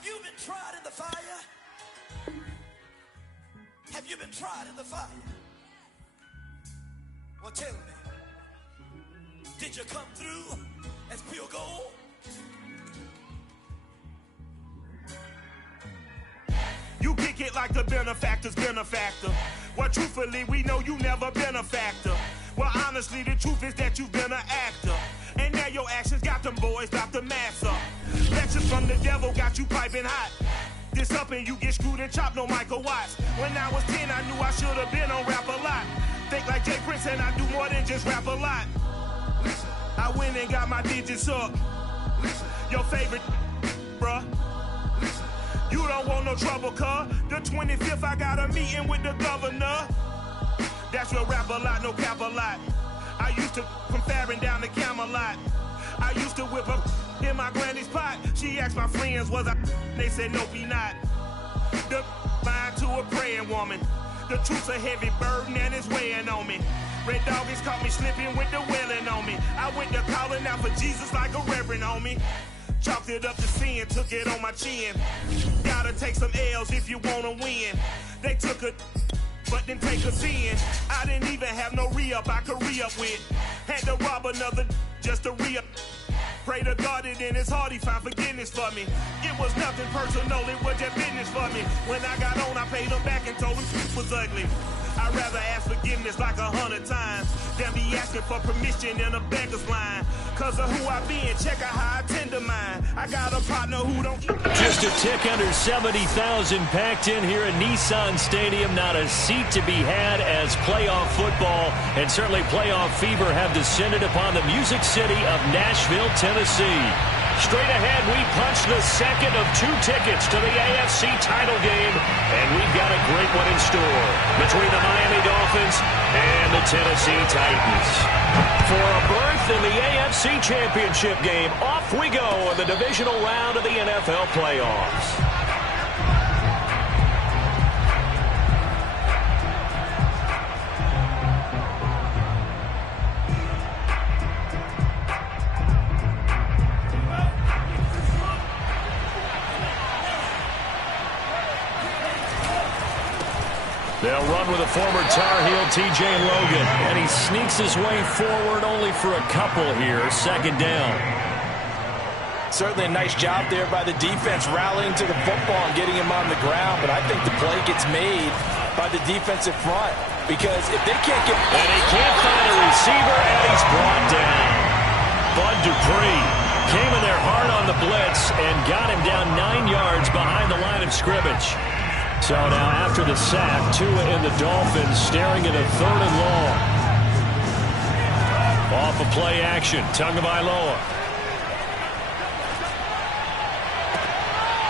Have you been tried in the fire? Have you been tried in the fire? Well, tell me, did you come through as pure gold? You kick it like the benefactor's benefactor. Well, truthfully, we know you never been a factor. Well, honestly, the truth is that you've been an actor. And now your actions got them boys about to mass up. Lectures from the devil got you piping hot. This up and you get screwed and chopped, no Michael Watts. When I was 10, I knew I should have been on Rap a Lot. Think like Jay Prince and I do more than just rap a lot. I went and got my digits up. Your favorite, bruh. You don't want no trouble, cuz. The 25th, I got a meeting with the governor. That's your rap a lot, no cap a lot. I used to from Farron down to Camelot. I used to whip up in my granny's pot. She asked my friends, was I? They said, nope, he not. The line to a praying woman. The truth's a heavy burden and it's weighing on me. Red Doggies caught me slipping with the wailing on me. I went to calling out for Jesus like a reverend on me. Chalked it up to sin, took it on my chin. Gotta take some L's if you wanna win. They took a but didn't take us in. I didn't even have no re-up I could re-up with. Had to rob another just to re-up. Pray to God that in his heart he found forgiveness for me. It was nothing personal, it was just business for me. When I got on, I paid him back and told him it was ugly. I'd rather ask forgiveness like 100 times than be asking for permission in a beggar's line. Cause of who I been, check out how I tend to mine. I got a partner who don't... Just a tick under 70,000 packed in here at Nissan Stadium. Not a seat to be had as playoff football and certainly playoff fever have descended upon the Music City of Nashville, Tennessee. Straight ahead, we punch the second of 2 tickets to the AFC title game, and we've got a great one in store between the Miami Dolphins and the Tennessee Titans. For a berth in the AFC Championship game, off we go in the divisional round of the NFL playoffs. They'll run with a former Tar Heel, T.J. Logan, and he sneaks his way forward only for a couple here. Second down. Certainly a nice job there by the defense rallying to the football and getting him on the ground, but I think the play gets made by the defensive front because if they can't get... And he can't find a receiver, and he's brought down. Bud Dupree came in there hard on the blitz and got him down 9 yards behind the line of scrimmage. So now after the sack, Tua and the Dolphins staring at a 3rd and long. Off of play action, Tagovailoa.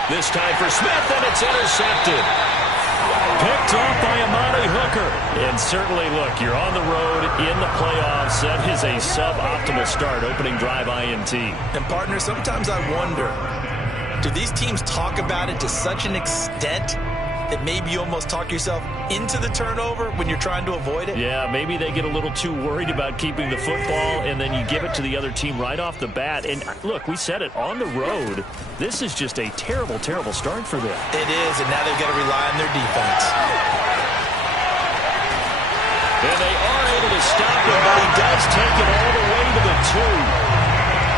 This time for Smith, and it's intercepted. Picked off by Amani Hooker. And certainly, look, you're on the road in the playoffs. That is a suboptimal start, opening drive INT. And, partner, sometimes I wonder, do these teams talk about it to such an extent that maybe you almost talk yourself into the turnover when you're trying to avoid it? Yeah, maybe they get a little too worried about keeping the football, and then you give it to the other team right off the bat. And look, we said it, on the road, this is just a terrible, terrible start for them. It is, and now they've got to rely on their defense. And they are able to stop him, but he does take it all the way to the 2.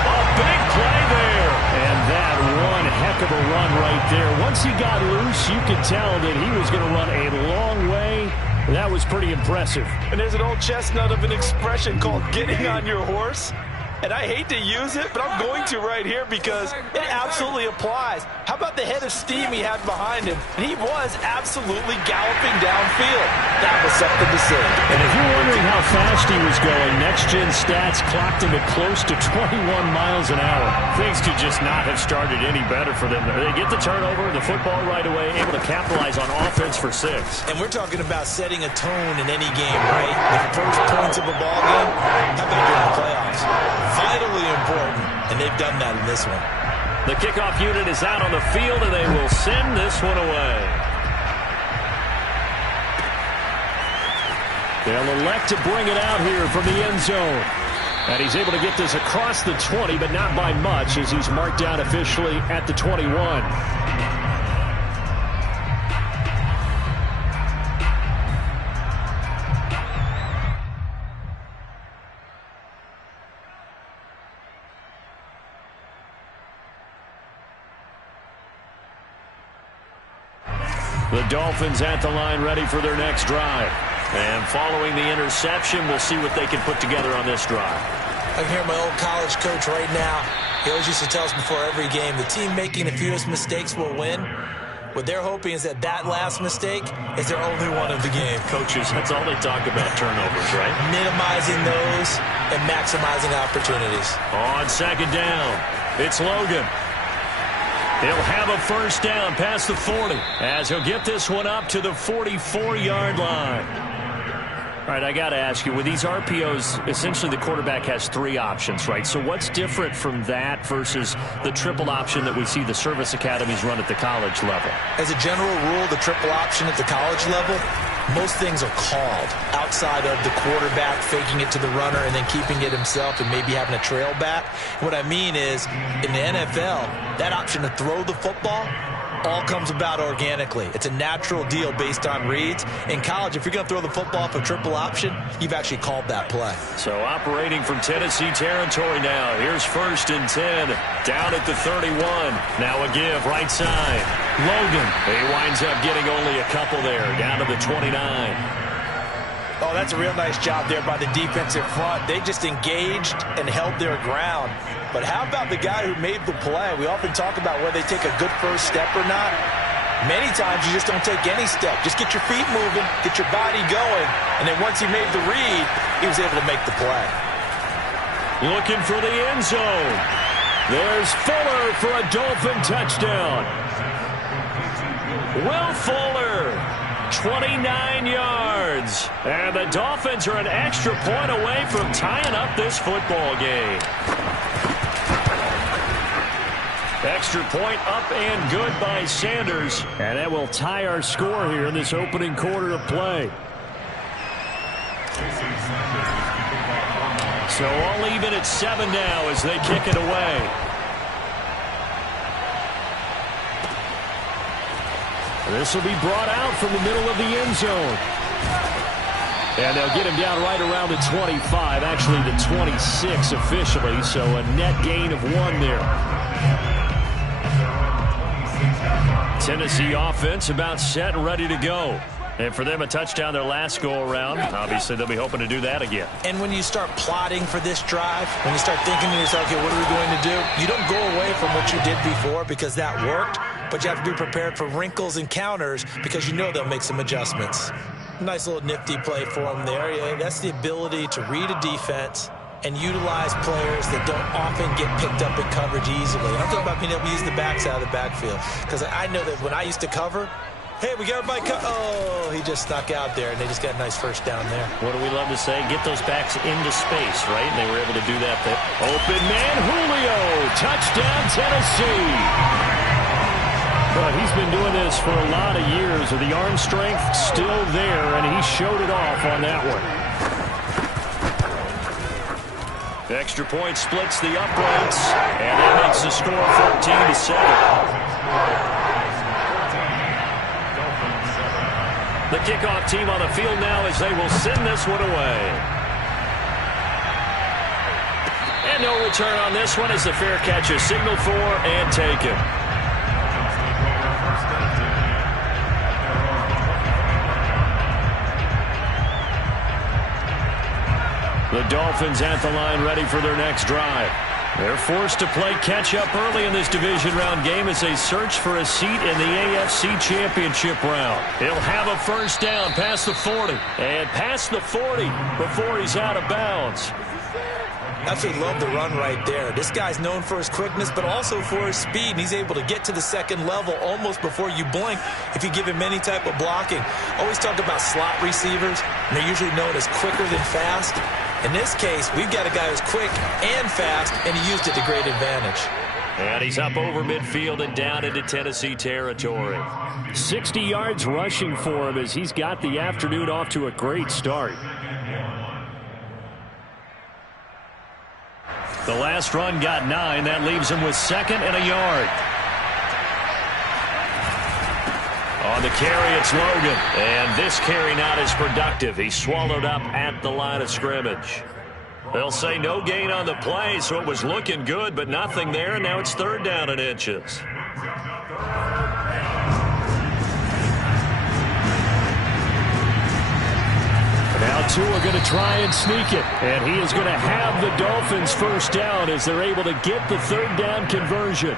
A big play there. And that one heck of a run right there. Once he got loose, you could tell that he was going to run a long way. That was pretty impressive. And there's an old chestnut of an expression called getting on your horse. And I hate to use it, but I'm going to right here because it absolutely applies. How about the head of steam he had behind him? And he was absolutely galloping downfield. That was something to see. And if you're wondering how fast he was going, next-gen stats clocked him at close to 21 miles an hour. Things could just not have started any better for them. They get the turnover, the football right away, able to capitalize on offense for 6. And we're talking about setting a tone in any game, right? The first points of a ball game, how about during the playoffs? Vitally important, and they've done that in this one. The kickoff unit is out on the field, and they will send this one away. They'll elect to bring it out here from the end zone. And he's able to get this across the 20, but not by much, as he's marked down officially at the 21. The Dolphins at the line ready for their next drive. And following the interception, we'll see what they can put together on this drive. I can hear my old college coach right now. He always used to tell us before every game, the team making the fewest mistakes will win. What they're hoping is that last mistake is their only one of the game. Coaches, that's all they talk about, turnovers, right? Minimizing those and maximizing opportunities. On second down, it's Logan. He'll have a first down past the 40 as he'll get this one up to the 44-yard line. All right, I got to ask you, with these RPOs, essentially the quarterback has 3 options, right? So what's different from that versus the triple option that we see the service academies run at the college level? As a general rule, the triple option at the college level, most things are called outside of the quarterback faking it to the runner and then keeping it himself and maybe having a trail back. What I mean is, in the NFL, that option to throw the football all comes about organically. It's a natural deal based on reads. In college, if you're going to throw the football off a triple option, you've actually called that play. So operating from Tennessee territory now. Here's 1st and 10. Down at the 31. Now a give right side. Logan. He winds up getting only a couple there. Down to the 29. Oh, that's a real nice job there by the defensive front. They just engaged and held their ground. But how about the guy who made the play? We often talk about whether they take a good first step or not. Many times you just don't take any step. Just get your feet moving, get your body going, and then once he made the read, he was able to make the play. Looking for the end zone. There's Fuller for a Dolphin touchdown. Will Fuller, 29 yards. And the Dolphins are an extra point away from tying up this football game. Extra point up and good by Sanders. And that will tie our score here in this opening quarter of play. So all even at 7 now as they kick it away. This will be brought out from the middle of the end zone. And they'll get him down right around the 25, actually the 26 officially, so a net gain of 1 there. Tennessee offense about set and ready to go. And for them, a touchdown their last go-around. Obviously, they'll be hoping to do that again. And when you start plotting for this drive, when you start thinking to yourself, okay, what are we going to do? You don't go away from what you did before because that worked, but you have to be prepared for wrinkles and counters because you know they'll make some adjustments. Nice little nifty play for them there. Yeah, that's the ability to read a defense and utilize players that don't often get picked up in coverage easily. I'm talking about being able to use the backs out of the backfield. Because I know that when I used to cover, hey, we got everybody oh, he just snuck out there, and they just got a nice first down there. What do we love to say? Get those backs into space, right? And they were able to do that. Open man, Julio. Touchdown, Tennessee. But he's been doing this for a lot of years with the arm strength still there, and he showed it off on that one. The extra point splits the uprights, and that makes the score 14-7. The kickoff team on the field now as they will send this one away. And no return on this one as the fair catch is signaled for and taken. The Dolphins at the line ready for their next drive. They're forced to play catch-up early in this division round game as they search for a seat in the AFC Championship round. He'll have a first down past the 40. And past the 40 before he's out of bounds. Absolutely love the run right there. This guy's known for his quickness, but also for his speed. And he's able to get to the second level almost before you blink if you give him any type of blocking. Always talk about slot receivers, and they're usually known as quicker than fast. In this case, we've got a guy who's quick and fast, and he used it to great advantage. And he's up over midfield and down into Tennessee territory. 60 yards rushing for him as he's got the afternoon off to a great start. The last run got 9. That leaves him with 2nd and a yard. On the carry, it's Logan. And this carry not as productive. He's swallowed up at the line of scrimmage. They'll say no gain on the play, so it was looking good, but nothing there. And now it's 3rd down and inches. Now Tua going to try and sneak it. And he is going to have the Dolphins first down as they're able to get the third down conversion.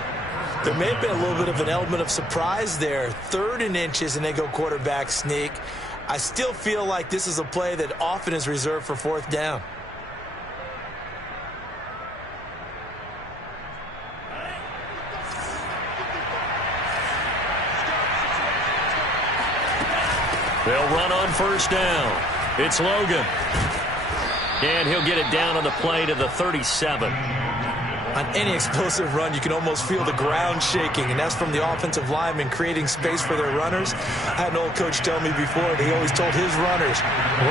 There may have been a little bit of an element of surprise there. 3rd and inches, and they go quarterback sneak. I still feel like this is a play that often is reserved for 4th down. They'll run on first down. It's Logan. And he'll get it down on the play to the 37. On any explosive run, you can almost feel the ground shaking, and that's from the offensive linemen creating space for their runners. I had an old coach tell me before that he always told his runners,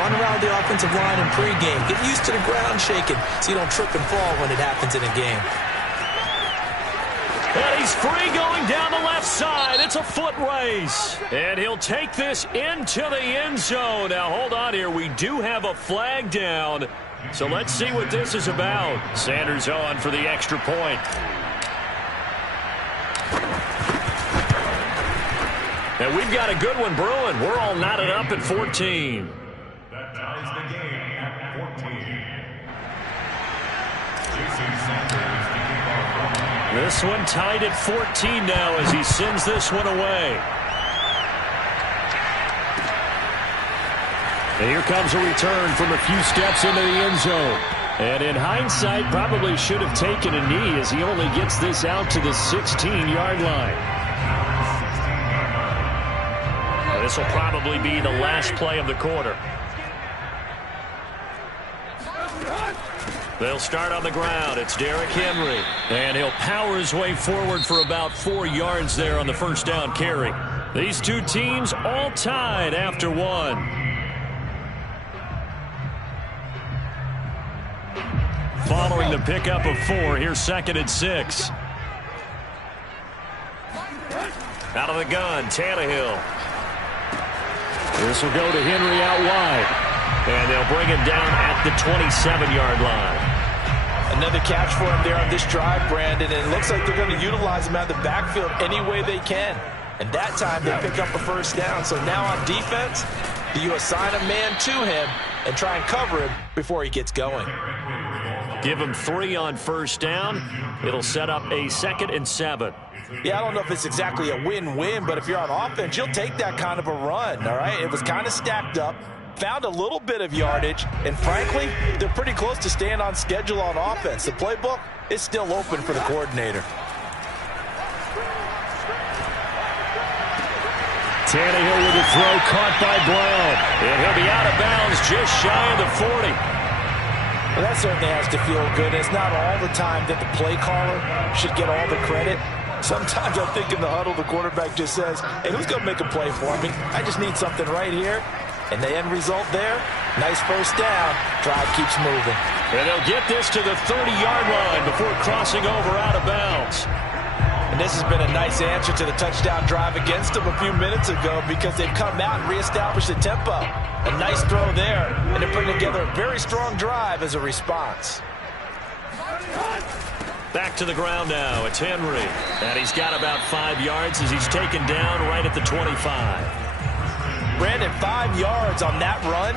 run around the offensive line in pregame. Get used to the ground shaking so you don't trip and fall when it happens in a game. And he's free going down the left side. It's a foot race. And he'll take this into the end zone. Now, hold on here. We do have a flag down. So let's see what this is about. Sanders on for the extra point. And we've got a good one brewing. We're all knotted up at 14. That ties the game at 14. This one tied at 14 now as he sends this one away. And here comes a return from a few steps into the end zone. And in hindsight, probably should have taken a knee as he only gets this out to the 16-yard line. This will probably be the last play of the quarter. They'll start on the ground. It's Derrick Henry. And he'll power his way forward for about 4 yards there on the first down carry. These two teams all tied after one. Following the pickup of 4, here's 2nd and 6. Out of the gun, Tannehill. This will go to Henry out wide. And they'll bring him down at the 27-yard line. Another catch for him there on this drive, Brandon, and it looks like they're going to utilize him out of the backfield any way they can. And that time they pick up a first down. So now on defense, you assign a man to him and try and cover him before he gets going. Give him 3 on first down. It'll set up a 2nd and 7. Yeah, I don't know if it's exactly a win-win, but if you're on offense, you'll take that kind of a run, all right? It was kind of stacked up, found a little bit of yardage, and frankly, they're pretty close to staying on schedule on offense. The playbook is still open for the coordinator. Tannehill with a throw caught by Brown. And he'll be out of bounds just shy of the 40. Well, that certainly has to feel good. It's not all the time that the play caller should get all the credit. Sometimes I think in the huddle, the quarterback just says, hey, who's going to make a play for me? I just need something right here. And the end result there, nice first down. Drive keeps moving. And they'll get this to the 30-yard line before crossing over out of bounds. And this has been a nice answer to the touchdown drive against them a few minutes ago because they've come out and reestablished the tempo. A nice throw there, and they're putting together a very strong drive as a response. Back to the ground now. It's Henry. And he's got about 5 yards as he's taken down right at the 25. Brandon, 5 yards on that run.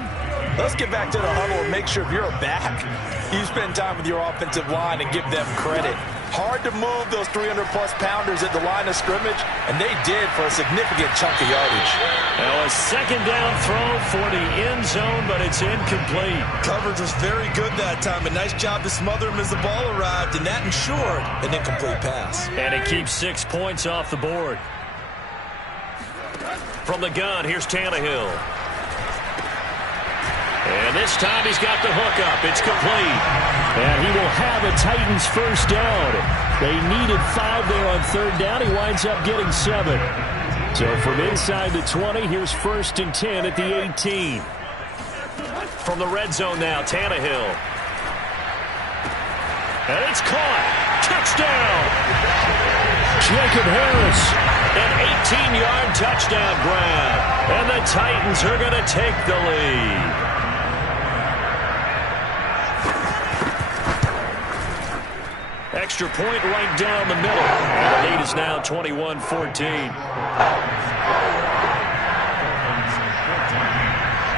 Let's get back to the huddle and make sure if you're a back, you spend time with your offensive line and give them credit. Hard to move those 300-plus pounders at the line of scrimmage, and they did for a significant chunk of yardage. Now a second down throw for the end zone, but it's incomplete. Coverage was very good that time. A nice job to smother him as the ball arrived, and that ensured an incomplete pass. And it keeps 6 points off the board. From the gun, here's Tannehill. And this time he's got the hook up. It's complete. And he will have a Titans first down. They needed 5 there on third down. He winds up getting 7. So from inside the 20, here's 1st and 10 at the 18. From the red zone now, Tannehill. And it's caught. Touchdown. Jacob Harris. An 18-yard touchdown grab. And the Titans are going to take the lead. Extra point right down the middle. And the lead is now 21-14.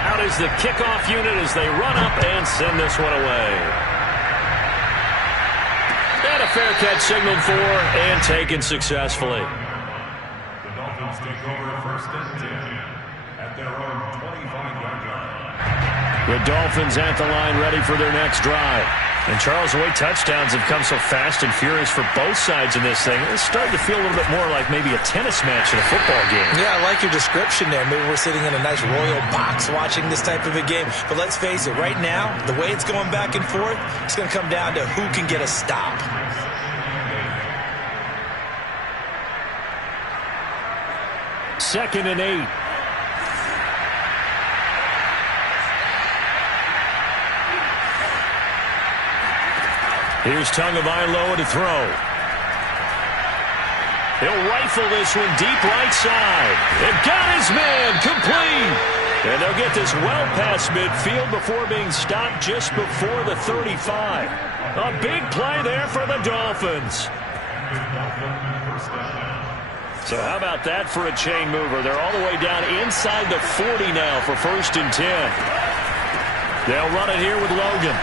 Out out is the kickoff unit as they run up and send this one away. And a fair catch signaled for and taken successfully. The Dolphins take over first and 10 at their own 25-yard line. The Dolphins at the line ready for their next drive. And Charles, the way touchdowns have come so fast and furious for both sides in this thing, it's starting to feel a little bit more like maybe a tennis match in a football game. Yeah, I like your description there. Maybe we're sitting in a nice royal box watching this type of a game. But let's face it, right now, the way it's going back and forth, it's going to come down to who can get a stop. Second and 8. Here's Tagovailoa to throw. He'll rifle this one deep right side. And got his man complete. And they'll get this well past midfield before being stopped just before the 35. A big play there for the Dolphins. So how about that for a chain mover? They're all the way down inside the 40 now for first and 10. They'll run it here with Logan.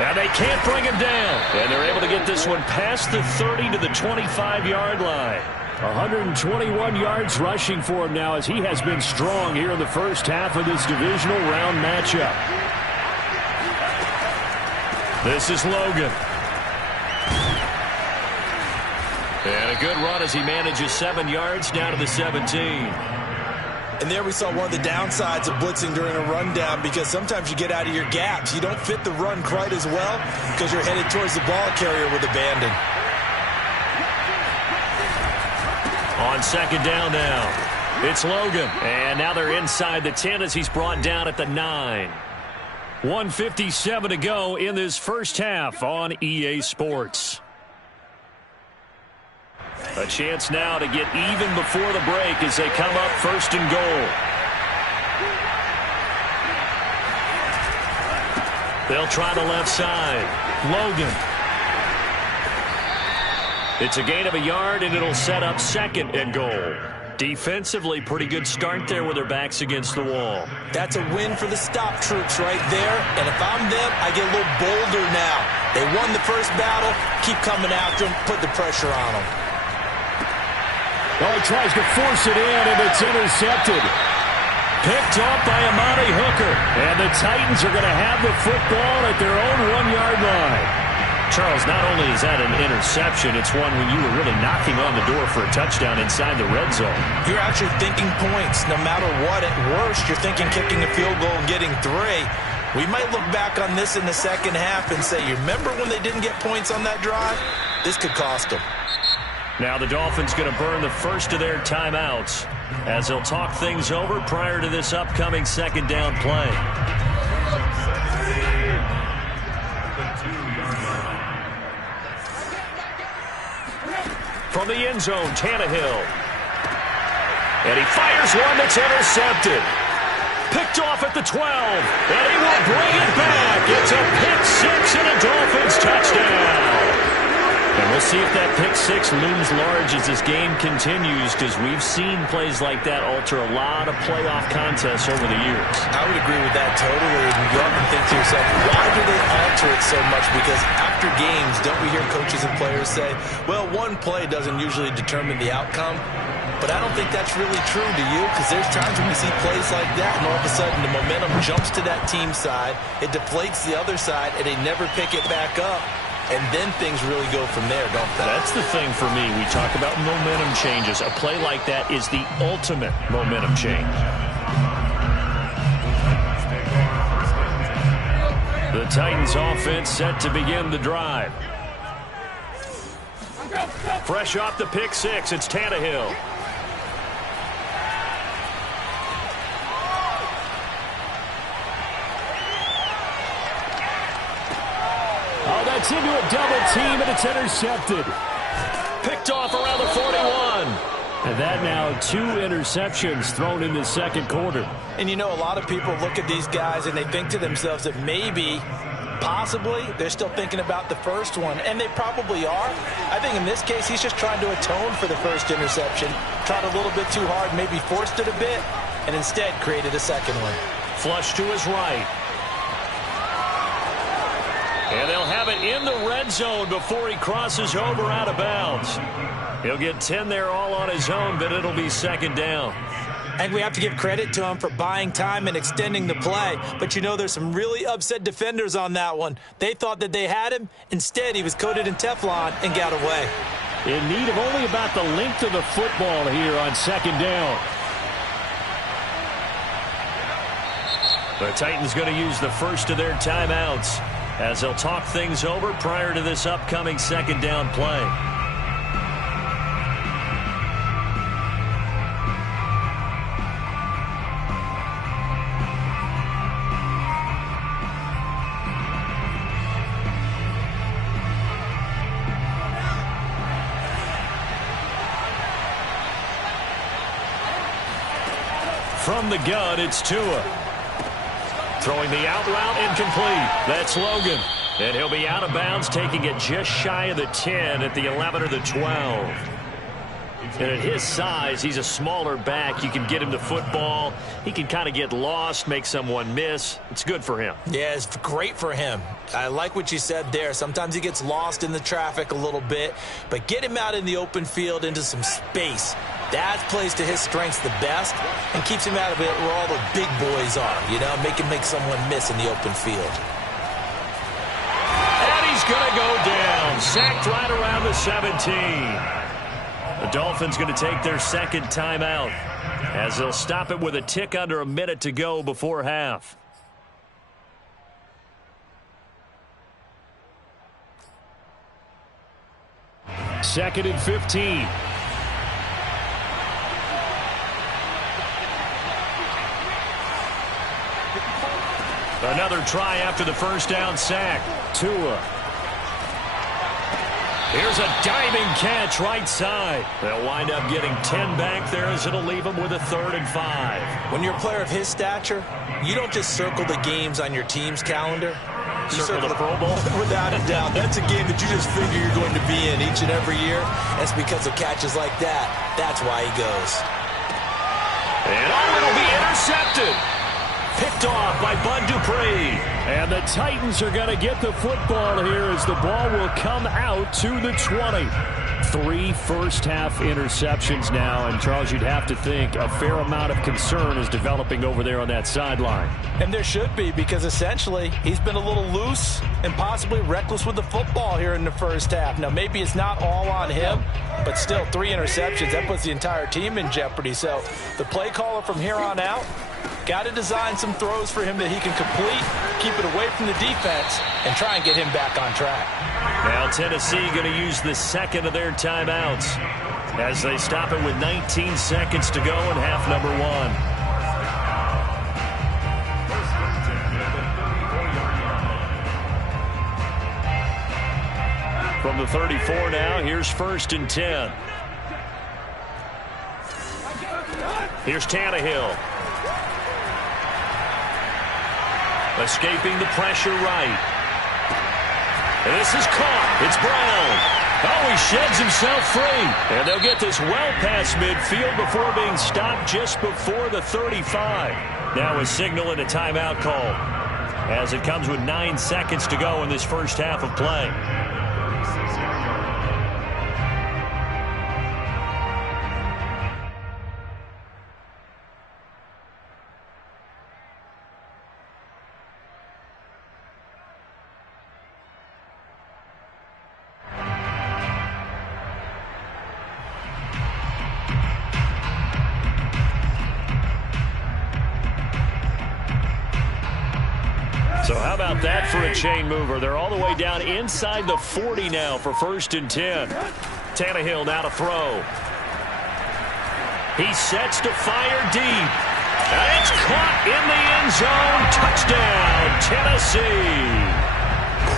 And they can't bring him down. And they're able to get this one past the 30 to the 25-yard line. 121 yards rushing for him now as he has been strong here in the first half of this divisional round matchup. This is Logan. And a good run as he manages 7 yards down to the 17. And there we saw one of the downsides of blitzing during a rundown, because sometimes you get out of your gaps. You don't fit the run quite as well because you're headed towards the ball carrier with abandon. On second down now, it's Logan. And now they're inside the 10 as he's brought down at the 9. 1:57 to go in this first half on EA Sports. A chance now to get even before the break as they come up first and goal. They'll try the left side. Logan. It's a gain of a yard, and it'll set up second and goal. Defensively, pretty good start there with their backs against the wall. That's a win for the stop troops right there. And if I'm them, I get a little bolder now. They won the first battle. Keep coming after them. Put the pressure on them. Oh, he tries to force it in, and it's intercepted. Picked off by Amani Hooker. And the Titans are going to have the football at their own 1-yard line. Charles, not only is that an interception, it's one when you were really knocking on the door for a touchdown inside the red zone. You're actually thinking points. No matter what, at worst, you're thinking kicking a field goal and getting 3. We might look back on this in the second half and say, you remember when they didn't get points on that drive? This could cost them. Now the Dolphins going to burn the first of their timeouts as they'll talk things over prior to this upcoming second down play. From the end zone, Tannehill. And he fires one that's intercepted. Picked off at the 12. And he will bring it back. It's a pick 6 and a Dolphins touchdown. And we'll see if that pick 6 looms large as this game continues, because we've seen plays like that alter a lot of playoff contests over the years. I would agree with that totally. And you often think to yourself, why do they alter it so much? Because after games, don't we hear coaches and players say, well, one play doesn't usually determine the outcome. But I don't think that's really true, do you? Because there's times when we see plays like that, and all of a sudden the momentum jumps to that team side, it deflates the other side, and they never pick it back up. And then things really go from there, don't they? That's the thing for me. We talk about momentum changes. A play like that is the ultimate momentum change. The Titans offense set to begin the drive. Fresh off the pick 6, it's Tannehill. Oh, that's into a double team, and it's intercepted. Picked off around the 41. And that now 2 interceptions thrown in the second quarter. And you know, a lot of people look at these guys and they think to themselves that maybe, possibly, they're still thinking about the first one. And they probably are. I think in this case, he's just trying to atone for the first interception. Tried a little bit too hard, maybe forced it a bit, and instead created a second one. Flush to his right. And they'll have it in the red zone before he crosses over out of bounds. He'll get 10 there all on his own, but it'll be second down. And we have to give credit to him for buying time and extending the play. But, you know, there's some really upset defenders on that one. They thought that they had him. Instead, he was coated in Teflon and got away. In need of only about the length of the football here on second down. The Titans going to use the first of their timeouts as they'll talk things over prior to this upcoming second down play. From the gun, it's Tua. Throwing the out route incomplete. That's Logan. And he'll be out of bounds, taking it just shy of the 10 at the 11 or the 12. And at his size, he's a smaller back. You can get him the football. He can kind of get lost, make someone miss. It's good for him. Yeah, it's great for him. I like what you said there. Sometimes he gets lost in the traffic a little bit, but get him out in the open field into some space. That plays to his strengths the best and keeps him out of it where all the big boys are, you know, make someone miss in the open field. And he's going to go down. Sacked right around the 17. The Dolphins going to take their second timeout as they'll stop it with a tick under a minute to go before half. Second and 15. Another try after the first down sack. Tua. Here's a diving catch right side. They'll wind up getting 10 back there as it'll leave them with a 3rd and 5. When you're a player of his stature, you don't just circle the games on your team's calendar. You circle the Pro Bowl. Without a doubt. That's a game that you just figure you're going to be in each and every year. That's because of catches like that. That's why he goes. And it'll be intercepted. Picked off by Bud Dupree. And the Titans are going to get the football here as the ball will come out to the 20. 3 first-half interceptions now. And, Charles, you'd have to think a fair amount of concern is developing over there on that sideline. And there should be, because essentially he's been a little loose and possibly reckless with the football here in the first half. Now, maybe it's not all on him, but still 3 interceptions. That puts the entire team in jeopardy. So the play caller from here on out got to design some throws for him that he can complete, keep it away from the defense, and try and get him back on track. Now Tennessee going to use the second of their timeouts as they stop it with 19 seconds to go in half number 1. From the 34 now, here's 1st and 10. Here's Tannehill. Escaping the pressure right. And this is caught. It's Brown. Oh, he sheds himself free. And they'll get this well past midfield before being stopped just before the 35. Now a signal and a timeout call as it comes with 9 seconds to go in this first half of play. So how about that for a chain mover? They're all the way down inside the 40 now for 1st and 10. Tannehill now to throw. He sets to fire deep. And it's caught in the end zone. Touchdown, Tennessee.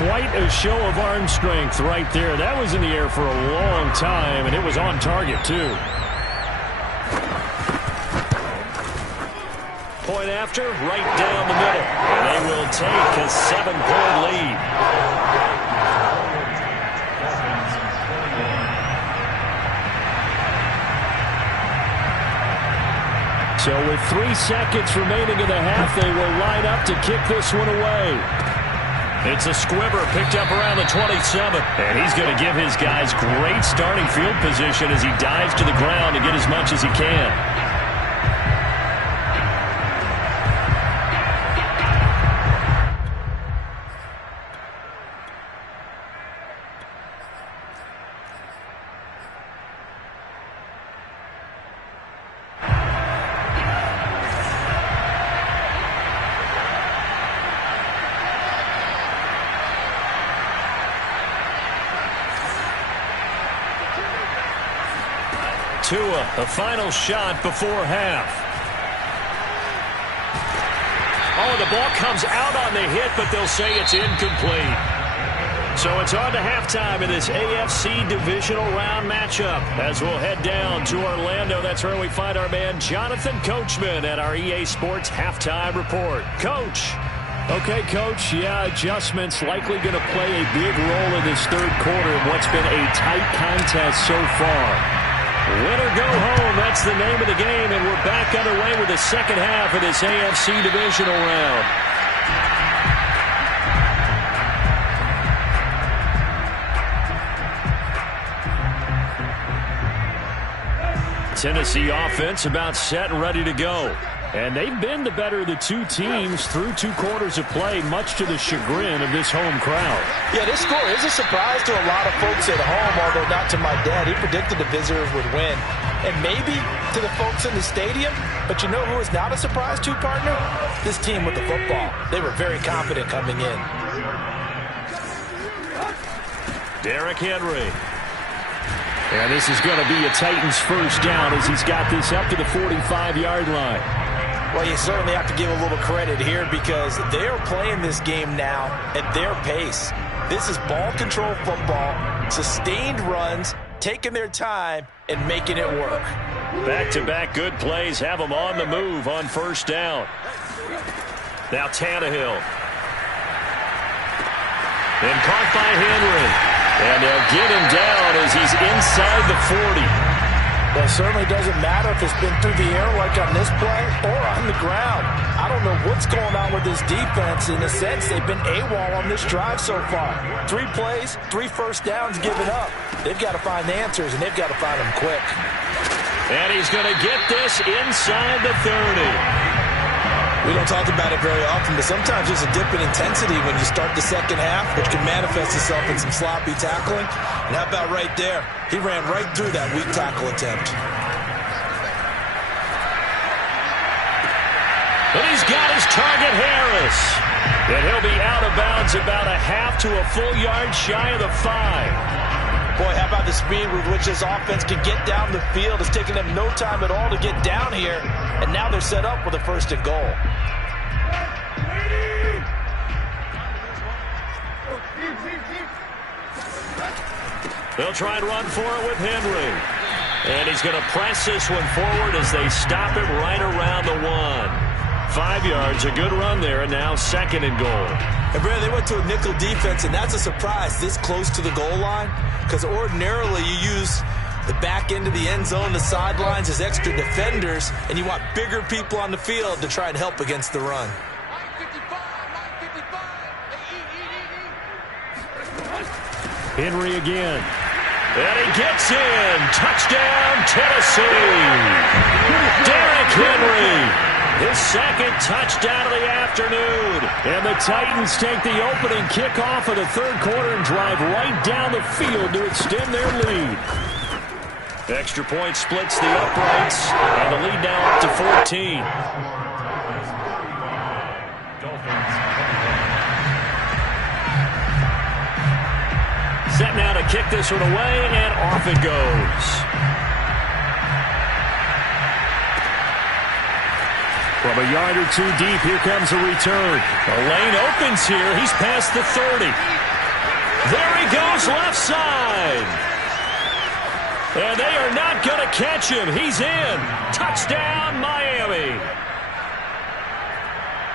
Quite a show of arm strength right there. That was in the air for a long time, and it was on target, too. Point after, right down the middle. And they will take a 7-point lead. So with 3 seconds remaining in the half, they will line up to kick this one away. It's a squibber picked up around the 27. And he's going to give his guys great starting field position as he dives to the ground to get as much as he can. Tua, a final shot before half. Oh, the ball comes out on the hit, but they'll say it's incomplete. So it's on to halftime in this AFC divisional round matchup. As we'll head down to Orlando, that's where we find our man Jonathan Coachman at our EA Sports Halftime Report. Coach. Okay, Coach, yeah, adjustments likely going to play a big role in this third quarter in what's been a tight contest so far. Win or go home, that's the name of the game, and we're back underway with the second half of this AFC divisional round. Tennessee offense about set and ready to go. And they've been the better of the two teams through 2 quarters of play, much to the chagrin of this home crowd. Yeah, this score is a surprise to a lot of folks at home, although not to my dad. He predicted the visitors would win. And maybe to the folks in the stadium, but you know who is not a surprise to, partner? This team with the football. They were very confident coming in. Derrick Henry. And this is going to be a Titans first down as he's got this up to the 45-yard line. Well, you certainly have to give a little credit here because they are playing this game now at their pace. This is ball control football, sustained runs, taking their time, and making it work. Back-to-back good plays have them on the move on first down. Now Tannehill. And caught by Henry. And they'll get him down as he's inside the 40. Well, it certainly doesn't matter if it's been through the air like on this play or on the ground. I don't know what's going on with this defense. In a sense, they've been AWOL on this drive so far. 3 plays, 3 first downs given up. They've got to find answers, and they've got to find them quick. And he's going to get this inside the 30. We don't talk about it very often, but sometimes there's a dip in intensity when you start the second half, which can manifest itself in some sloppy tackling. And how about right there? He ran right through that weak tackle attempt. But he's got his target, Harris. And he'll be out of bounds about a half to a full yard shy of the 5. Boy, how about the speed with which this offense can get down the field? It's taken them no time at all to get down here, and now they're set up with a 1st and goal. They'll try and run for it with Henry. And he's going to press this one forward as they stop him right around the 1. 5 yards, a good run there, and now 2nd and goal. And Brad, they went to a nickel defense, and that's a surprise this close to the goal line, because ordinarily you use the back end of the end zone, the sidelines as extra defenders, and you want bigger people on the field to try and help against the run. Henry again. And he gets in. Touchdown, Tennessee. Derrick Henry. His 2nd touchdown of the afternoon. And the Titans take the opening kickoff of the 3rd quarter and drive right down the field to extend their lead. Extra point splits the uprights, and the lead now up to 14. Set now to kick this one away, and off it goes. From a yard or 2 deep, here comes a return. The lane opens here. He's past the 30. There he goes, left side. And they are not going to catch him. He's in. Touchdown, Miami.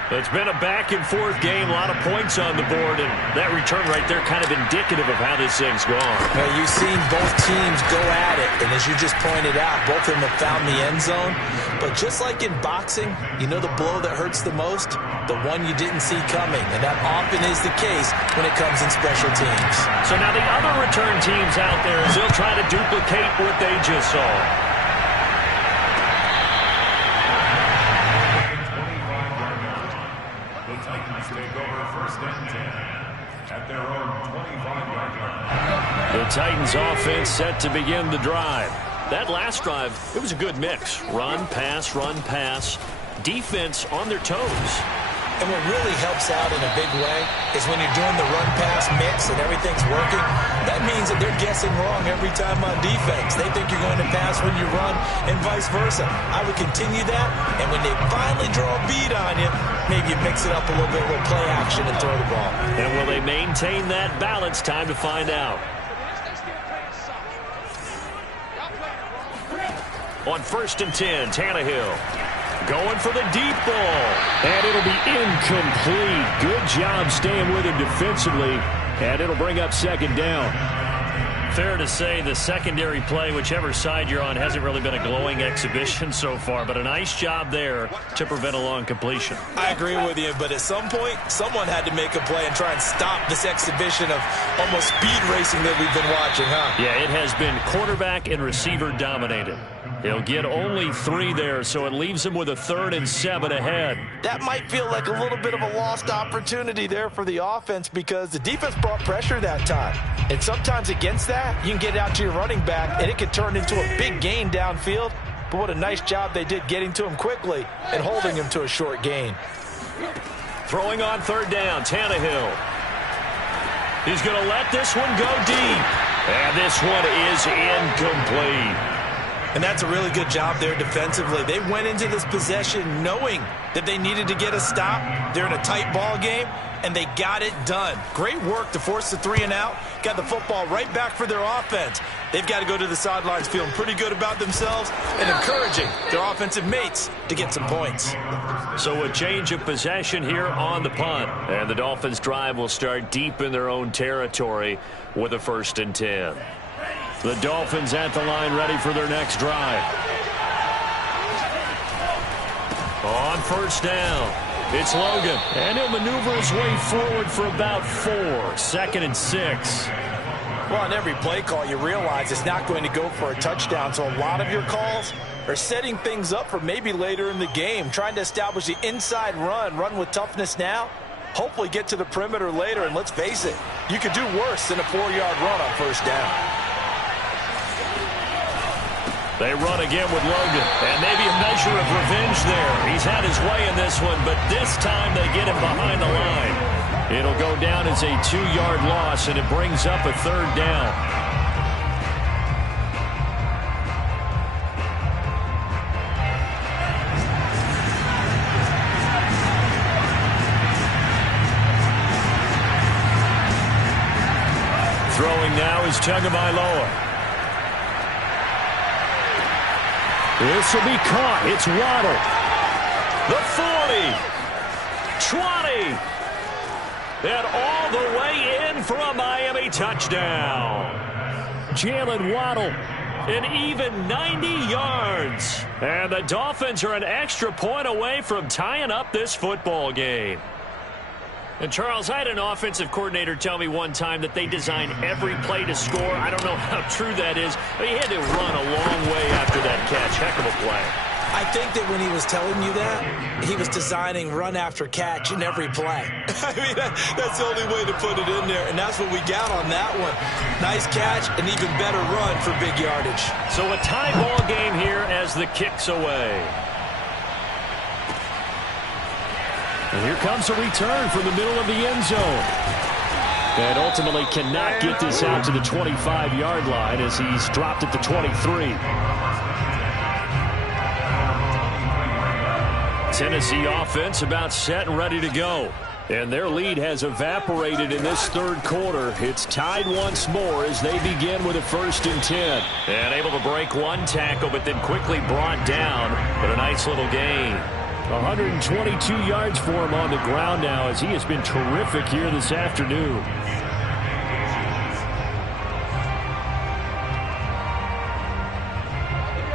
It's been a back-and-forth game, a lot of points on the board, and that return right there kind of indicative of how this thing's gone. Well, you've seen both teams go at it, and as you just pointed out, both of them have found the end zone. But just like in boxing, you know the blow that hurts the most? The one you didn't see coming, and that often is the case when it comes in special teams. So now the other return teams out there, as they'll try to duplicate what they just saw. The Titans offense set to begin the drive. That last drive, it was a good mix. Run, pass, defense on their toes. And what really helps out in a big way is when you're doing the run-pass mix and everything's working, that means that they're guessing wrong every time on defense. They think you're going to pass when you run and vice versa. I would continue that, and when they finally draw a bead on you, maybe you mix it up a little bit, a little play action and throw the ball. And will they maintain that balance? Time to find out. On 1st and 10, Tannehill going for the deep ball. And it'll be incomplete. Good job staying with him defensively. And it'll bring up 2nd down. Fair to say the secondary play, whichever side you're on, hasn't really been a glowing exhibition so far. But a nice job there to prevent a long completion. I agree with you, but at some point, someone had to make a play and try and stop this exhibition of almost speed racing that we've been watching, huh? Yeah, it has been quarterback and receiver dominated. He'll get only 3 there, so it leaves him with a 3rd and 7 ahead. That might feel like a little bit of a lost opportunity there for the offense because the defense brought pressure that time. And sometimes against that, you can get out to your running back, and it could turn into a big gain downfield. But what a nice job they did getting to him quickly and holding him to a short gain. Throwing on 3rd down, Tannehill. He's going to let this one go deep. And this one is incomplete. And that's a really good job there defensively. They went into this possession knowing that they needed to get a stop. They're in a tight ball game, and they got it done. Great work to force the 3 and out. Got the football right back for their offense. They've got to go to the sidelines feeling pretty good about themselves and encouraging their offensive mates to get some points. So a change of possession here on the punt. And the Dolphins' drive will start deep in their own territory with a 1st and 10. The Dolphins at the line ready for their next drive. On 1st down, it's Logan. And he'll maneuver his way forward for about 4. 2nd and 6. Well, on every play call, you realize it's not going to go for a touchdown. So a lot of your calls are setting things up for maybe later in the game, trying to establish the inside run with toughness now. Hopefully get to the perimeter later, and let's face it, you could do worse than a 4-yard run on 1st down. They run again with Logan, and maybe a measure of revenge there. He's had his way in this one, but this time they get him behind the line. It'll go down as a 2-yard loss, and it brings up a 3rd down. Throwing now is Tagovailoa. This will be caught. It's Waddle. The 40. 20. And all the way in for a Miami touchdown. Jalen Waddle, an even 90 yards. And the Dolphins are an extra point away from tying up this football game. And, Charles, I had an offensive coordinator tell me one time that they design every play to score. I don't know how true that is, but he had to run a long way after that catch. Heck of a play. I think that when he was telling you that, he was designing run after catch in every play. I mean, that's the only way to put it in there, and that's what we got on that one. Nice catch, an even better run for big yardage. So a tie ball game here as the kick's away. And here comes a return from the middle of the end zone. And ultimately cannot get this out to the 25-yard line as he's dropped at the 23. Tennessee offense about set and ready to go. And their lead has evaporated in this 3rd quarter. It's tied once more as they begin with a 1st and 10. And able to break one tackle, but then quickly brought down. But a nice little gain. 122 yards for him on the ground now as he has been terrific here this afternoon.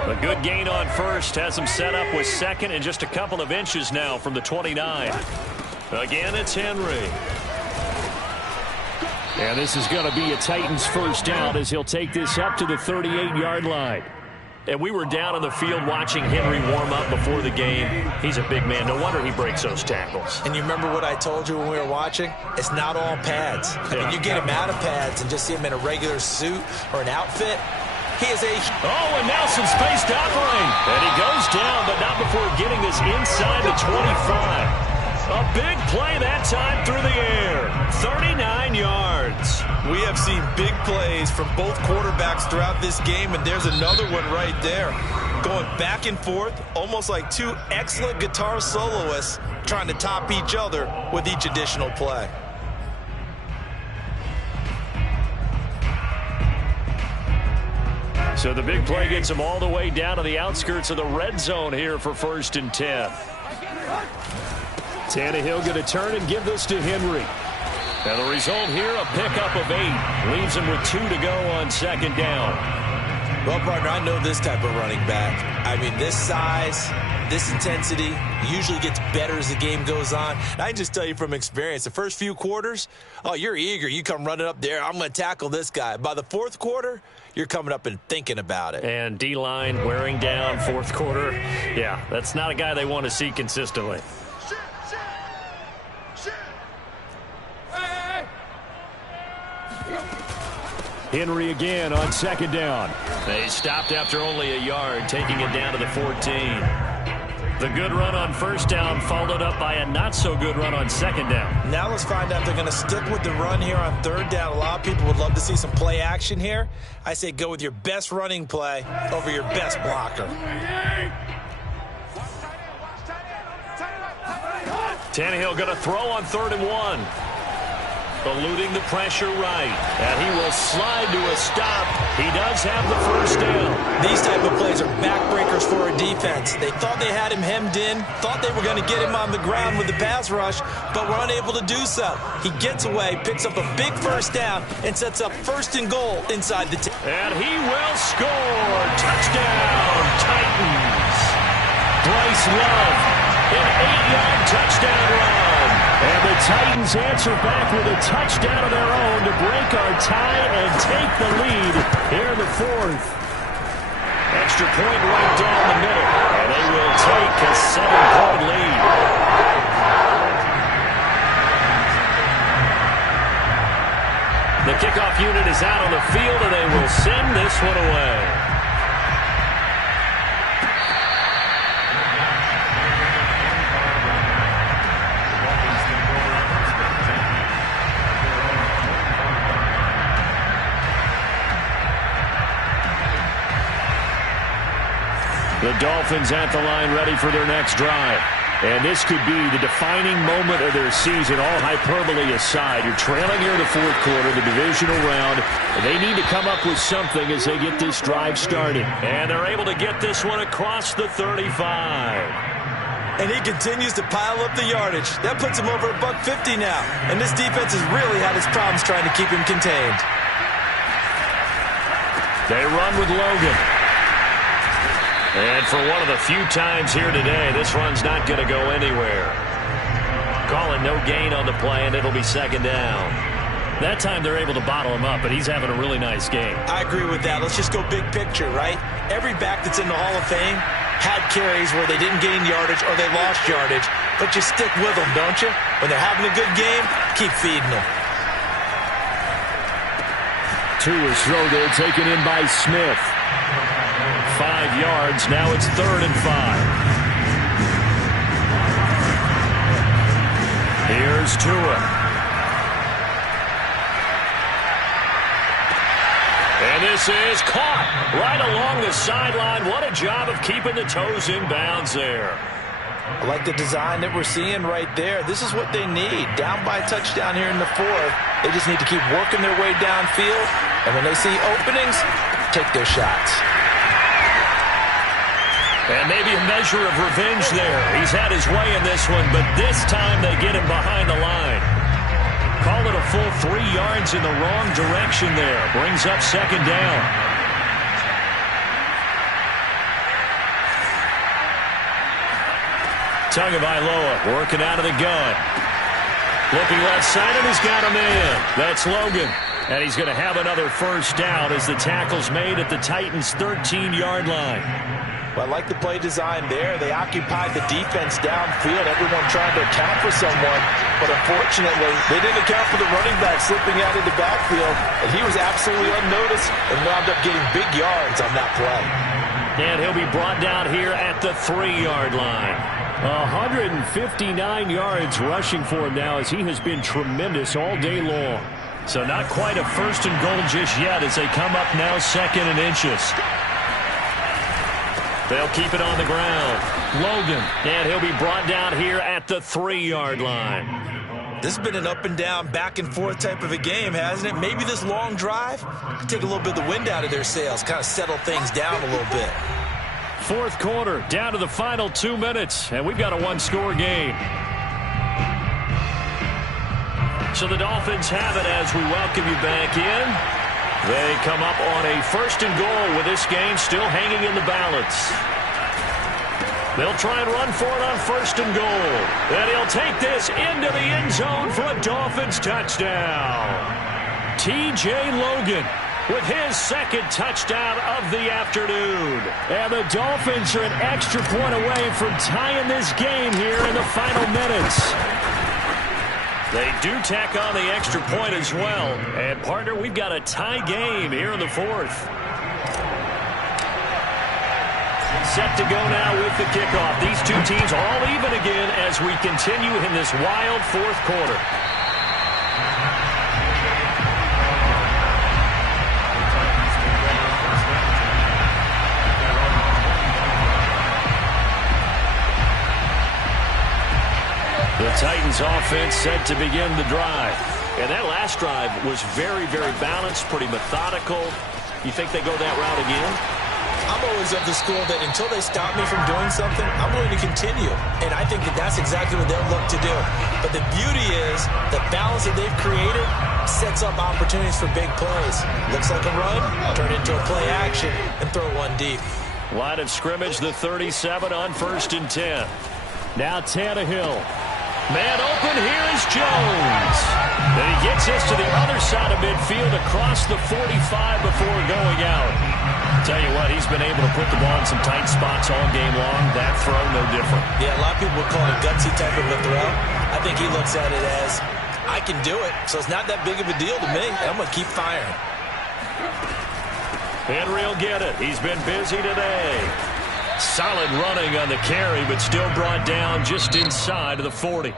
A good gain on first has him set up with second and just a couple of inches now from the 29. Again, it's Henry. And this is going to be a Titans first down as he'll take this up to the 38-yard line. And we were down on the field watching Henry warm up before the game. He's a big man. No wonder he breaks those tackles. And you remember what I told you when we were watching? It's not all pads. I mean, you get him out of pads and just see him in a regular suit or an outfit. He is a... Oh, and now some space to operate. And he goes down, but not before getting this inside the 25. A big play that time through the air. 39 yards. We have seen big plays from both quarterbacks throughout this game, and there's another one right there. Going back and forth, almost like two excellent guitar soloists trying to top each other with each additional play. So the big play gets him all the way down to the outskirts of the red zone here for 1st and 10. Tannehill going to turn and give this to Henry. And the result here, a pickup of 8. Leaves him with 2 to go on 2nd down. Well, partner, I know this type of running back. I mean, this size, this intensity usually gets better as the game goes on. And I can just tell you from experience, the first few quarters, oh, you're eager. You come running up there, I'm going to tackle this guy. By the 4th quarter, you're coming up and thinking about it. And D-line wearing down 4th quarter. Yeah, that's not a guy they want to see consistently. Henry again on 2nd down. They stopped after only a yard, taking it down to the 14. The good run on 1st down followed up by a not-so-good run on 2nd down. Now let's find out if they're going to stick with the run here on 3rd down. A lot of people would love to see some play action here. I say go with your best running play over your best blocker. Tannehill going to throw on 3rd and 1. Eluding the pressure right. And he will slide to a stop. He does have the 1st down. These type of plays are backbreakers for a defense. They thought they had him hemmed in, thought they were going to get him on the ground with the pass rush, but were unable to do so. He gets away, picks up a big 1st down, and sets up 1st and goal inside the 10. And he will score. Touchdown, Titans. Bryce Love, an 8-yard touchdown run. And the Titans answer back with a touchdown of their own to break our tie and take the lead here in the 4th. Extra point right down the middle, and they will take a 7-point lead. The kickoff unit is out on the field, and they will send this one away. The Dolphins at the line ready for their next drive. And this could be the defining moment of their season, all hyperbole aside. You're trailing here in the 4th quarter, the divisional round, and they need to come up with something as they get this drive started. And they're able to get this one across the 35. And he continues to pile up the yardage. That puts him over $150 now. And this defense has really had its problems trying to keep him contained. They run with Logan. And for one of the few times here today, this run's not going to go anywhere. Calling no gain on the play, and it'll be 2nd down. That time they're able to bottle him up, but he's having a really nice game. I agree with that. Let's just go big picture, right? Every back that's in the Hall of Fame had carries where they didn't gain yardage or they lost yardage, but you stick with them, don't you? When they're having a good game, keep feeding them. To his throw there, taken in by Smith. 5 yards. Now it's 3rd and 5. Here's Tua. And this is caught right along the sideline. What a job of keeping the toes in bounds there. I like the design that we're seeing right there. This is what they need. Down by a touchdown here in the 4th. They just need to keep working their way downfield. And when they see openings, take their shots. And maybe a measure of revenge there. He's had his way in this one, but this time they get him behind the line. Call it a full 3 yards in the wrong direction there. Brings up second down. Tagovailoa working out of the gun. Looking left side, and he's got him in. That's Logan. And he's going to have another first down as the tackle's made at the Titans' 13-yard line. Well, I like the play design there. They occupied the defense downfield, everyone trying to account for someone. But unfortunately, they didn't account for the running back slipping out of the backfield. And he was absolutely unnoticed and wound up getting big yards on that play. And he'll be brought down here at the 3-yard line. 159 yards rushing for him now as he has been tremendous all day long. So not quite a first and goal just yet as they come up now 2nd and inches. They'll keep it on the ground. Logan, and he'll be brought down here at the 3-yard line. This has been an up and down, back and forth type of a game, hasn't it? Maybe this long drive could take a little bit of the wind out of their sails, kind of settle things down a little bit. 4th quarter, down to the final 2 minutes, and we've got a 1-score game. So the Dolphins have it as we welcome you back in. They come up on a 1st and goal with this game still hanging in the balance. They'll try and run for it on 1st and goal. And he'll take this into the end zone for a Dolphins touchdown. T.J. Logan with his 2nd touchdown of the afternoon. And the Dolphins are an extra point away from tying this game here in the final minutes. They do tack on the extra point as well. And, partner, we've got a tie game here in the 4th. Set to go now with the kickoff. These two teams all even again as we continue in this wild 4th quarter. The Titans offense set to begin the drive. And that last drive was very, very balanced, pretty methodical. You think they go that route again? I'm always of the school that until they stop me from doing something, I'm going to continue. And I think that that's exactly what they'll look to do. But the beauty is the balance that they've created sets up opportunities for big plays. Looks like a run, turn it into a play action, and throw one deep. Line of scrimmage, the 37 on 1st and 10. Now Tannehill. Man open, here is Jones. And he gets this to the other side of midfield across the 45 before going out. Tell you what, he's been able to put the ball in some tight spots all game long. That throw, no different. Yeah, a lot of people would call it a gutsy type of a throw. I think he looks at it as, I can do it, so it's not that big of a deal to me. I'm going to keep firing. Henry will get it. He's been busy today. Solid running on the carry, but still brought down just inside of the 40.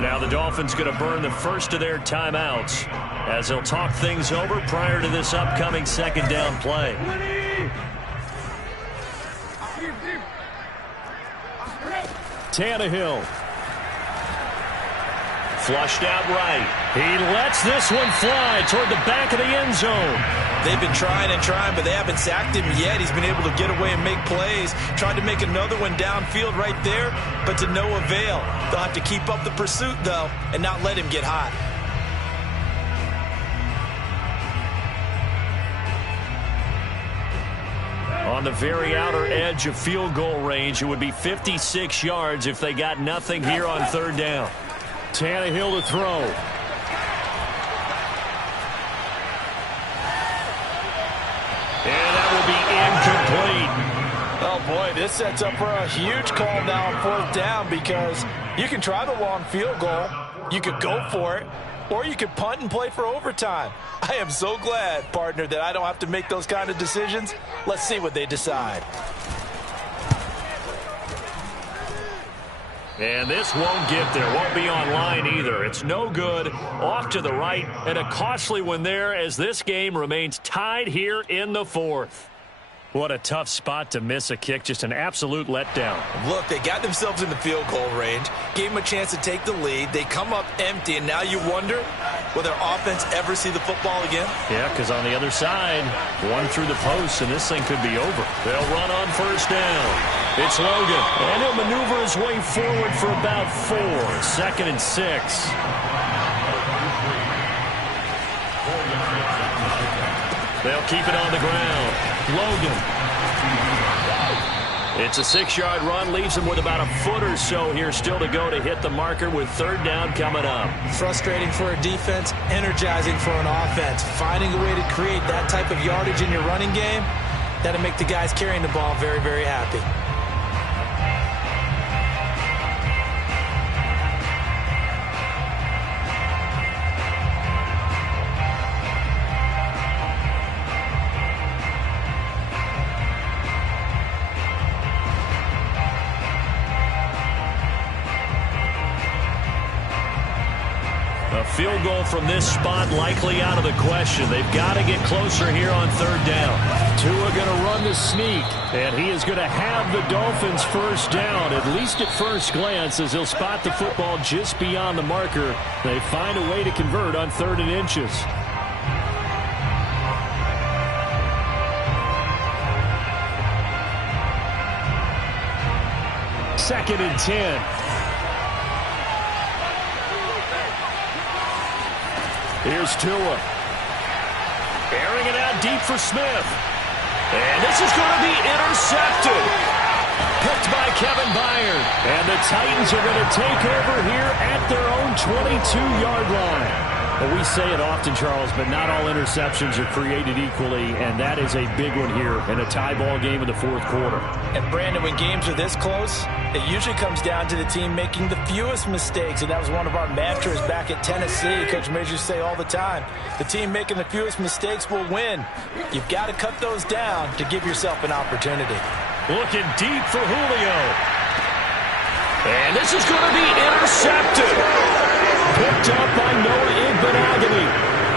Now the Dolphins going to burn the first of their timeouts as they'll talk things over prior to this upcoming 2nd down play. Tannehill. Flushed out right. He lets this one fly toward the back of the end zone. They've been trying and trying, but they haven't sacked him yet. He's been able to get away and make plays. Tried to make another one downfield right there, but to no avail. They'll have to keep up the pursuit, though, and not let him get hot. On the very outer edge of field goal range, it would be 56 yards if they got nothing here on 3rd down. Tannehill to throw. And that will be incomplete. Oh, boy, this sets up for a huge call now on 4th down because you can try the long field goal, you could go for it, or you could punt and play for overtime. I am so glad, partner, that I don't have to make those kind of decisions. Let's see what they decide. And this won't get there. Won't be online either. It's no good. Off to the right. And a costly one there as this game remains tied here in the 4th. What a tough spot to miss a kick. Just an absolute letdown. Look, they got themselves in the field goal range. Gave them a chance to take the lead. They come up empty, and now you wonder, Will their offense ever see the football again? Yeah, because on the other side, one through the post, and this thing could be over. They'll run on first down. It's Logan, and he'll maneuver his way forward for about 4. 2nd and 6. They'll keep it on the ground. Logan. It's a 6-yard run, leaves him with about a foot or so here still to go to hit the marker with 3rd down coming up. Frustrating for a defense, energizing for an offense. Finding a way to create that type of yardage in your running game, that'll make the guys carrying the ball very, very happy. Field goal from this spot likely out of the question. They've got to get closer here on 3rd down. Tua going to run the sneak, and he is going to have the Dolphins first down, at least at first glance, as he'll spot the football just beyond the marker. They find a way to convert on 3rd and inches. Second and 10. Here's Tua. Airing it out deep for Smith. And this is going to be intercepted. Picked by Kevin Byard. And the Titans are going to take over here at their own 22-yard line. Well, we say it often, Charles, but not all interceptions are created equally, and that is a big one here in a tie ball game in the 4th quarter. And, Brandon, when games are this close, it usually comes down to the team making the fewest mistakes, and that was one of our mantras back at Tennessee. Coach Majors say all the time, the team making the fewest mistakes will win. You've got to cut those down to give yourself an opportunity. Looking deep for Julio. And this is going to be intercepted. Picked up by Noah Igbenogany.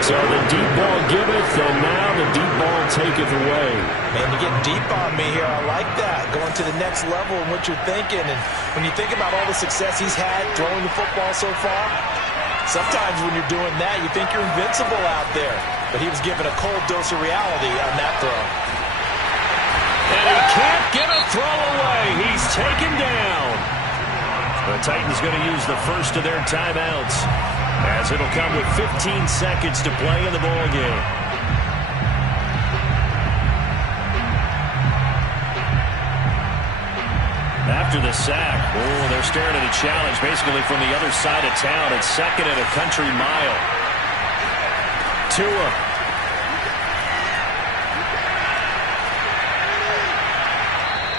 So the deep ball giveth, and now the deep ball taketh away. Man, you're getting deep on me here. I like that. Going to the next level in what you're thinking. And when you think about all the success he's had throwing the football so far, sometimes when you're doing that, you think you're invincible out there. But he was given a cold dose of reality on that throw. And he can't get a throw away. He's taken down. The Titans going to use the first of their timeouts, as it'll come with 15 seconds to play in the ball game. After the sack, they're staring at a challenge basically from the other side of town. It's 2nd and a country mile. Tua.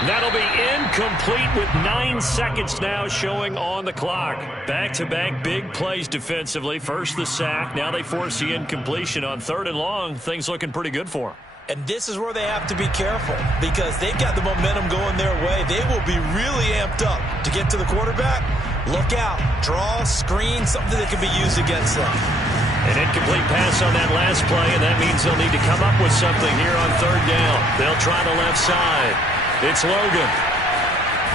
That'll be incomplete with 9 seconds now showing on the clock. Back-to-back big plays defensively. First the sack. Now they force the incompletion on 3rd and long. Things looking pretty good for them. And this is where they have to be careful because they've got the momentum going their way. They will be really amped up to get to the quarterback. Look out. Draw, screen, something that can be used against them. An incomplete pass on that last play, and that means they'll need to come up with something here on 3rd down. They'll try the left side. It's Logan.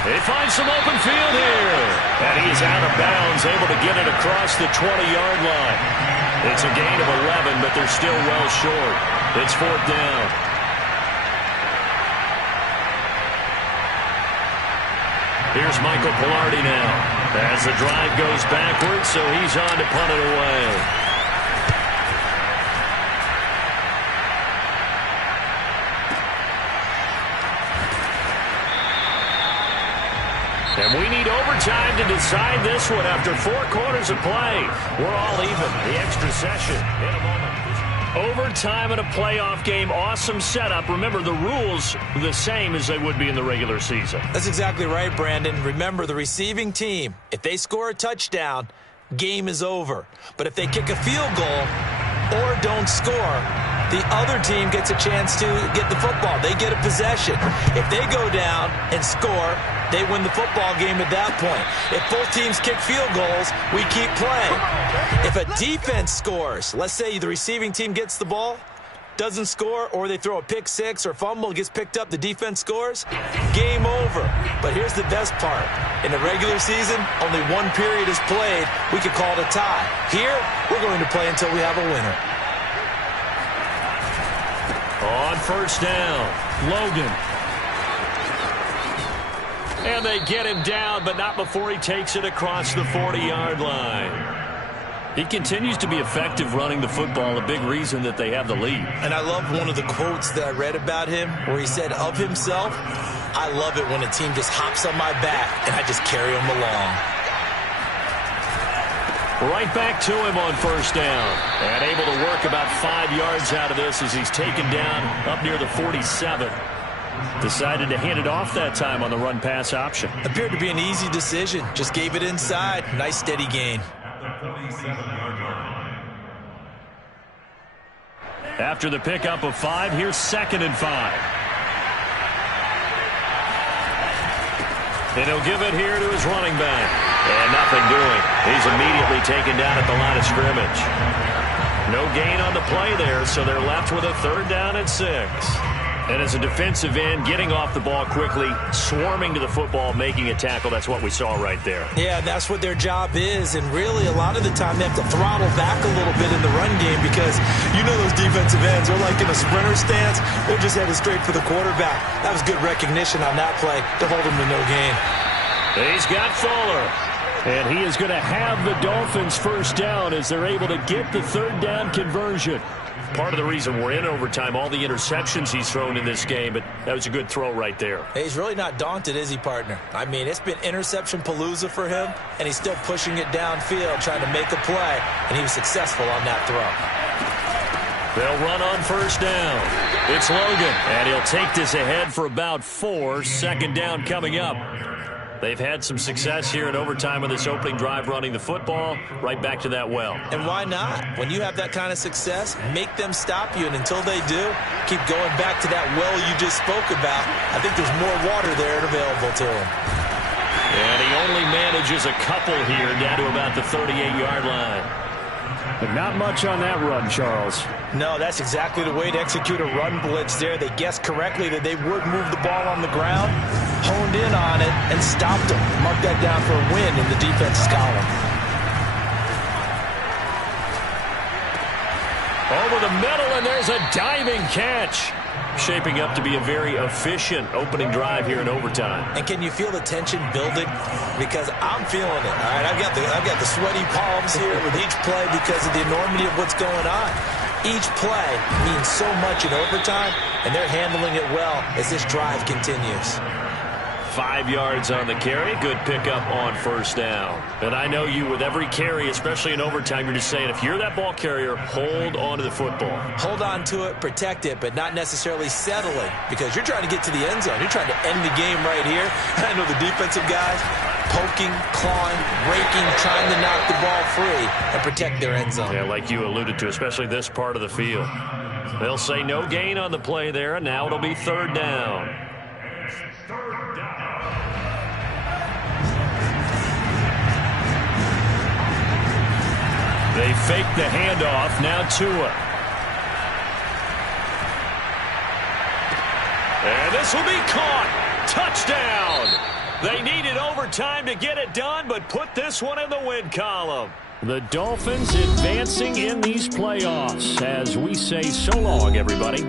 They find some open field here. And he's out of bounds, able to get it across the 20-yard line. It's a gain of 11, but they're still well short. It's 4th down. Here's Michael Pilardi now. As the drive goes backwards, so he's on to punt it away. And we need overtime to decide this one after 4 quarters of play. We're all even. The extra session in a moment. Overtime in a playoff game. Awesome setup. Remember, the rules are the same as they would be in the regular season. That's exactly right, Brandon. Remember, the receiving team, if they score a touchdown, game is over. But if they kick a field goal or don't score, the other team gets a chance to get the football. They get a possession. If they go down and score, they win the football game at that point. If both teams kick field goals, we keep playing. If a defense scores, let's say the receiving team gets the ball, doesn't score, or they throw a pick six or fumble, gets picked up, the defense scores, game over. But here's the best part. In the regular season, only one period is played. We could call it a tie. Here, we're going to play until we have a winner. On first down, Logan. And they get him down, but not before he takes it across the 40-yard line. He continues to be effective running the football, a big reason that they have the lead. And I love one of the quotes that I read about him where he said of himself, I love it when a team just hops on my back and I just carry them along. Right back to him on first down. And able to work about 5 yards out of this as he's taken down up near the 47. Decided to hand it off that time on the run-pass option. Appeared to be an easy decision. Just gave it inside. Nice steady gain. After the pickup of 5, here's 2nd and 5. And he'll give it here to his running back. And nothing doing. He's immediately taken down at the line of scrimmage. No gain on the play there, so they're left with a 3rd down and 6. And as a defensive end, getting off the ball quickly, swarming to the football, making a tackle, that's what we saw right there. Yeah, that's what their job is. And really, a lot of the time, they have to throttle back a little bit in the run game because you know those defensive ends, they're like in a sprinter stance. They're just headed straight for the quarterback. That was good recognition on that play to hold him to no gain. He's got Fuller. And he is going to have the Dolphins first down as they're able to get the 3rd down conversion. Part of the reason we're in overtime, all the interceptions he's thrown in this game, but that was a good throw right there. Hey, he's really not daunted, is he, partner? I mean, it's been interception palooza for him, and he's still pushing it downfield, trying to make a play, and he was successful on that throw. They'll run on first down. It's Logan, and he'll take this ahead for about 4. 2nd down coming up. They've had some success here in overtime on this opening drive running the football. Right back to that well. And why not? When you have that kind of success, make them stop you. And until they do, keep going back to that well you just spoke about. I think there's more water there available to him. And he only manages a couple here down to about the 38-yard line. But not much on that run, Charles. No, that's exactly the way to execute a run blitz there. They guessed correctly that they would move the ball on the ground, honed in on it, and stopped them. Mark that down for a win in the defense's column. Over the middle, and there's a diving catch. Shaping up to be a very efficient opening drive here in overtime. And can you feel the tension building? Because I'm feeling it. All right, I've got the sweaty palms here with each play because of the enormity of what's going on. Each play means so much in overtime, and they're handling it well as this drive continues. 5 yards on the carry. Good pickup on first down. And I know you, with every carry, especially in overtime, you're just saying, if you're that ball carrier, hold on to the football. Hold on to it, protect it, but not necessarily settling, because you're trying to get to the end zone. You're trying to end the game right here. I know the defensive guys poking, clawing, raking, trying to knock the ball free and protect their end zone. Yeah, like you alluded to, especially this part of the field. They'll say no gain on the play there, and now it'll be 3rd down. They fake the handoff, now Tua. And this will be caught. Touchdown. They needed overtime to get it done, but put this one in the win column. The Dolphins advancing in these playoffs as we say so long, everybody.